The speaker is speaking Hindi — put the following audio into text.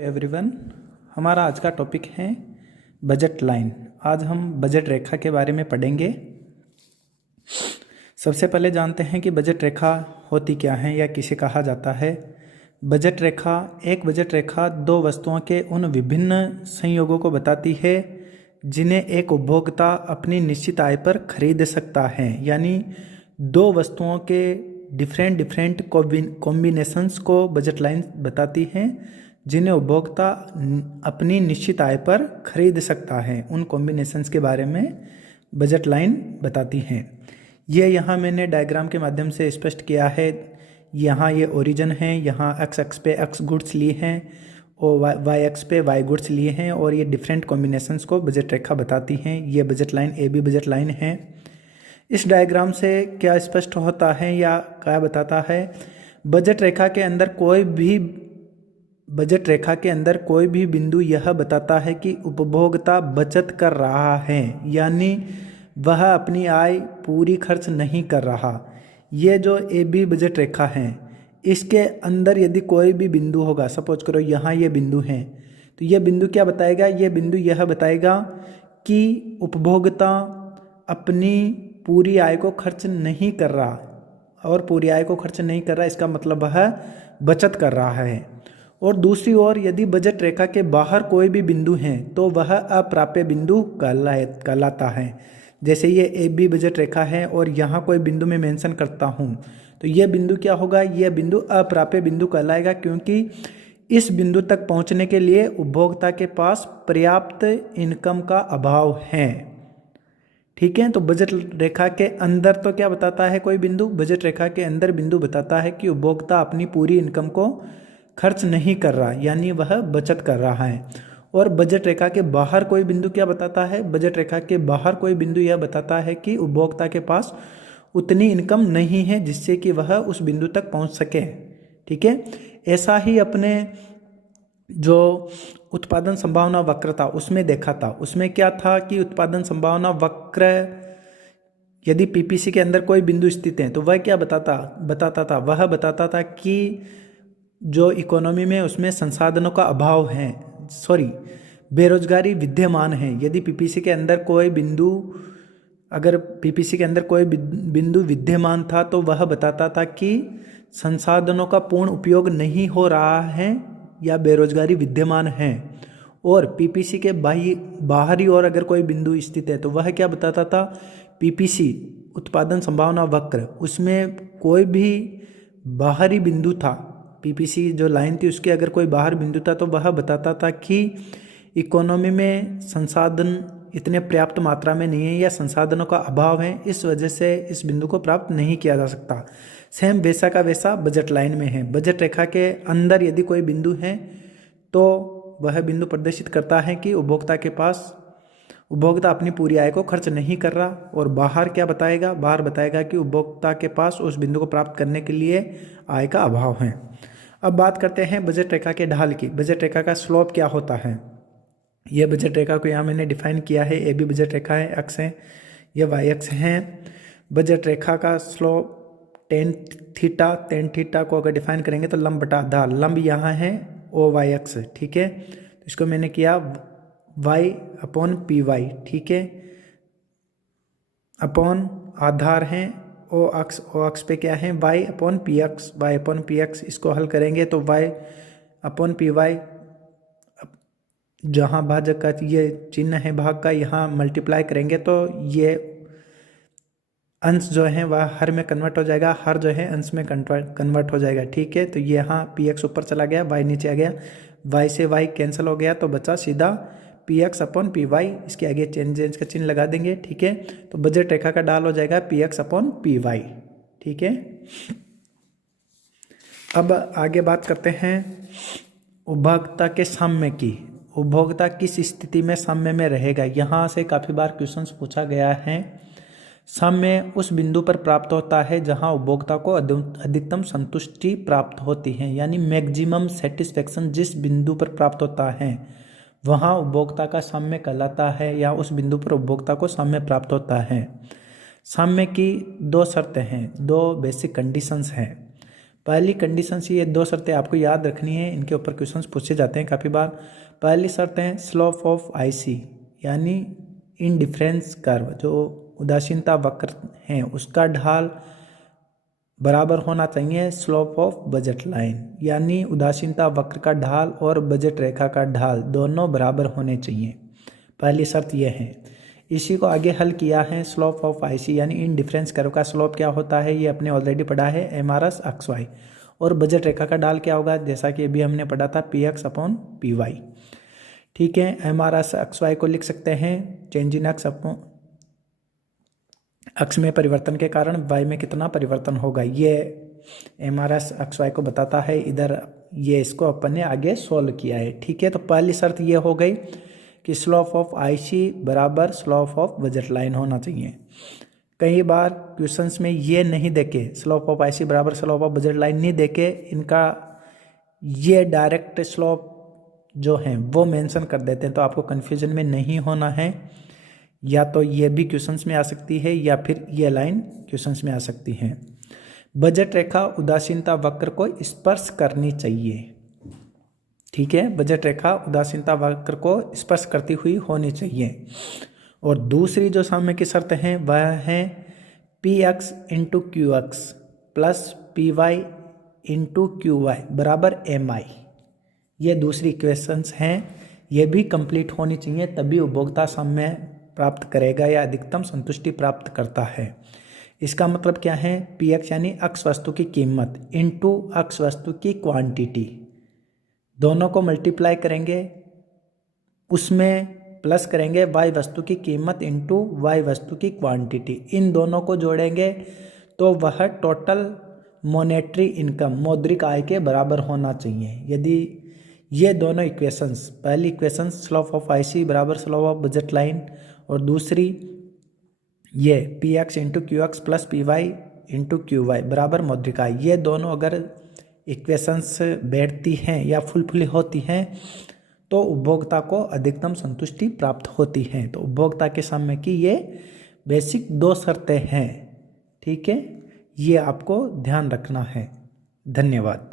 एवरीवन, हमारा आज का टॉपिक है बजट लाइन। आज हम बजट रेखा के बारे में पढ़ेंगे। सबसे पहले जानते हैं कि बजट रेखा होती क्या है या किसे कहा जाता है। बजट रेखा एक बजट रेखा दो वस्तुओं के उन विभिन्न संयोगों को बताती है जिन्हें एक उपभोक्ता अपनी निश्चित आय पर खरीद सकता है। यानी दो वस्तुओं के डिफरेंट कॉम्बिनेशंस को बजट लाइन बताती है जिन्हें उपभोक्ता अपनी निश्चित आय पर खरीद सकता है। उन कॉम्बिनेशंस के बारे में बजट लाइन बताती हैं। ये यहाँ मैंने डायग्राम के माध्यम से स्पष्ट किया है। यहाँ ये ओरिजिन है, यहाँ एक्स एक्स पे एक्स गुड्स लिए हैं और वाई एक्स पे वाई गुड्स लिए हैं और ये डिफरेंट कॉम्बिनेशंस को बजट रेखा बताती हैं। ये budget line A B budget line है। इस डायग्राम से क्या स्पष्ट होता है या क्या बताता है? बजट रेखा के अंदर कोई भी बिंदु यह बताता है कि उपभोक्ता बचत कर रहा है, यानी वह अपनी आय पूरी खर्च नहीं कर रहा। ये जो ए बी बजट रेखा है, इसके अंदर यदि कोई भी बिंदु होगा, सपोज करो यहाँ ये बिंदु है, तो ये बिंदु क्या बताएगा? ये बिंदु यह बताएगा कि उपभोक्ता अपनी पूरी आय को खर्च नहीं कर रहा, और पूरी आय को खर्च नहीं कर रहा इसका मतलब वह बचत कर रहा है। और दूसरी ओर यदि बजट रेखा के बाहर कोई भी बिंदु है तो वह अप्राप्य बिंदु कहलाता है। जैसे ये ए बी बजट रेखा है और यहाँ कोई बिंदु मैं मेंशन करता हूँ, तो ये बिंदु क्या होगा? यह बिंदु अप्राप्य बिंदु कहलाएगा, क्योंकि इस बिंदु तक पहुँचने के लिए उपभोक्ता के पास पर्याप्त इनकम का अभाव है। ठीक है, तो बजट रेखा के अंदर तो क्या बताता है कोई बिंदु? बजट रेखा के अंदर बिंदु बताता है कि उपभोक्ता अपनी पूरी इनकम को खर्च नहीं कर रहा, यानी वह बचत कर रहा है। और बजट रेखा के बाहर कोई बिंदु क्या बताता है? बजट रेखा के बाहर कोई बिंदु यह बताता है कि उपभोक्ता के पास उतनी इनकम नहीं है जिससे कि वह उस बिंदु तक पहुंच सके। ठीक है, ऐसा ही अपने जो उत्पादन संभावना वक्र था उसमें देखा था। उसमें क्या था कि उत्पादन संभावना वक्र यदि पीपीसी के अंदर कोई बिंदु स्थित है तो वह क्या बताता था? वह बताता था कि जो इकोनॉमी में उसमें संसाधनों का अभाव है, बेरोजगारी विद्यमान है। यदि पीपीसी के अंदर कोई बिंदु, अगर पीपीसी के अंदर कोई बिंदु विद्यमान था तो वह बताता था कि संसाधनों का पूर्ण उपयोग नहीं हो रहा है या बेरोजगारी विद्यमान है। और पीपीसी के बाहरी ओर अगर कोई बिंदु स्थित है तो वह क्या बताता था? पीपीसी उत्पादन संभावना वक्र, उसमें कोई भी बाहरी बिंदु था, पीपीसी जो लाइन थी उसके अगर कोई बाहर बिंदु था तो वह बताता था कि इकोनॉमी में संसाधन इतने पर्याप्त मात्रा में नहीं है या संसाधनों का अभाव है, इस वजह से इस बिंदु को प्राप्त नहीं किया जा सकता। सेम वैसा का वैसा बजट लाइन में है। बजट रेखा के अंदर यदि कोई बिंदु है तो वह बिंदु प्रदर्शित करता है कि उपभोक्ता अपनी पूरी आय को खर्च नहीं कर रहा। और बाहर क्या बताएगा? बाहर बताएगा कि उपभोक्ता के पास उस बिंदु को प्राप्त करने के लिए आय का अभाव है। अब बात करते हैं बजट रेखा के ढाल की। बजट रेखा का स्लोप क्या होता है? यह बजट रेखा को यहाँ मैंने डिफाइन किया है। ए बी बजट रेखा है, एक्स है, यह वाई एक्स है। बजट रेखा का स्लोप टेन थीटा को अगर डिफाइन करेंगे तो लंब बटा आधार, लंब यहाँ है ओ वाई एक्स। ठीक है, तो इसको मैंने किया वाई अपॉन पी वाई। ठीक है, अपॉन आधार है ओ अक्ष पे क्या है? Y upon P x. इसको हल करेंगे तो वाई अपॉन पी वाई, जहाँ भाजक का ये चिन्ह है भाग का, यहाँ मल्टीप्लाई करेंगे तो ये अंश जो है वह हर में कन्वर्ट हो जाएगा, हर जो है अंश में कन्वर्ट हो जाएगा। ठीक है, तो ये यहाँ पी एक्स ऊपर चला गया, वाई नीचे आ गया, वाई से वाई कैंसिल हो गया तो बचा सीधा P x upon P y. इसके आगे चेंज का चिन्ह लगा देंगे। ठीक है, तो बजट रेखा का ढाल हो जाएगा P x upon P y. ठीक है, अब आगे बात करते हैं उपभोक्ता के साम्य की। उपभोक्ता किस स्थिति में साम्य में रहेगा? यहाँ से काफ़ी बार क्वेश्चंस पूछा गया है। साम्य उस बिंदु पर प्राप्त होता है जहाँ उपभोक्ता को अधिकतम संतुष्टि प्राप्त होती है, यानी मैक्सिमम सेटिस्फेक्शन जिस बिंदु पर प्राप्त होता है वहाँ उपभोक्ता का साम्य कहलाता है, या उस बिंदु पर उपभोक्ता को साम्य प्राप्त होता है। साम्य की दो शर्तें हैं, दो बेसिक कंडीशंस हैं। पहली कंडीशन से ये 2 शर्तें आपको याद रखनी है, इनके ऊपर क्वेश्चंस पूछे जाते हैं काफ़ी बार। पहली शर्त है स्लोप ऑफ आईसी यानी इंडिफरेंस कर्व, जो उदासीनता वक्र है उसका ढाल बराबर होना चाहिए स्लोप ऑफ बजट लाइन, यानी उदासीनता वक्र का ढाल और बजट रेखा का ढाल दोनों बराबर होने चाहिए। पहली शर्त यह है। इसी को आगे हल किया है स्लोप ऑफ आईसी यानी इन डिफरेंस कर्व का स्लोप क्या होता है, ये अपने ऑलरेडी पढ़ा है एमआरएस एक्स वाई। और बजट रेखा का ढाल क्या होगा, जैसा कि अभी हमने पढ़ा था P x upon P y. ठीक है, एमआरएस एक्स वाई को लिख सकते हैं चेंज इन एक्स अपॉन अक्ष में परिवर्तन के कारण वाई में कितना परिवर्तन होगा, ये एमआरएस एक्स वाई को बताता है। इधर ये इसको अपन ने आगे सोल्व किया है। ठीक है, तो पहली शर्त ये हो गई कि स्लोप ऑफ आईसी बराबर स्लोप ऑफ बजट लाइन होना चाहिए। कई बार क्वेश्चंस में ये नहीं देके स्लोप ऑफ आईसी बराबर स्लोप ऑफ बजट लाइन नहीं देके इनका ये डायरेक्ट स्लोप जो है वो मेंशन कर देते हैं, तो आपको कन्फ्यूजन में नहीं होना है। या तो ये भी क्वेश्चंस में आ सकती है या फिर ये लाइन क्वेश्चंस में आ सकती है। बजट रेखा उदासीनता वक्र को स्पर्श करनी चाहिए। ठीक है, बजट रेखा उदासीनता वक्र को स्पर्श करती हुई होनी चाहिए। और दूसरी जो सामने की शर्त है वह है P x into Q x plus P y into Q y बराबर एम आई। ये दूसरी इक्वेशंस हैं, ये भी कंप्लीट होनी चाहिए, तभी उपभोक्ता साम्य प्राप्त करेगा या अधिकतम संतुष्टि प्राप्त करता है। इसका मतलब क्या है, पी एक्स यानी अक्ष वस्तु की कीमत इंटू अक्ष वस्तु की क्वांटिटी, दोनों को मल्टीप्लाई करेंगे, उसमें प्लस करेंगे वाई वस्तु की कीमत इंटू वाई वस्तु की क्वांटिटी। इन दोनों को जोड़ेंगे तो वह टोटल मॉनेटरी इनकम मौद्रिक आय के बराबर होना चाहिए। यदि ये दोनों इक्वेशंस, पहली इक्वेशन स्लोप ऑफ आईसी बराबर स्लोप ऑफ बजट लाइन और दूसरी ये P x into Q x plus P y into Q y बराबर मौद्रिक आय, ये दोनों अगर इक्वेशंस बैठती हैं या फुलफिल होती हैं तो उपभोक्ता को अधिकतम संतुष्टि प्राप्त होती है। तो उपभोक्ता के सामने की ये बेसिक 2 शर्तें हैं। ठीक है, ये आपको ध्यान रखना है। धन्यवाद।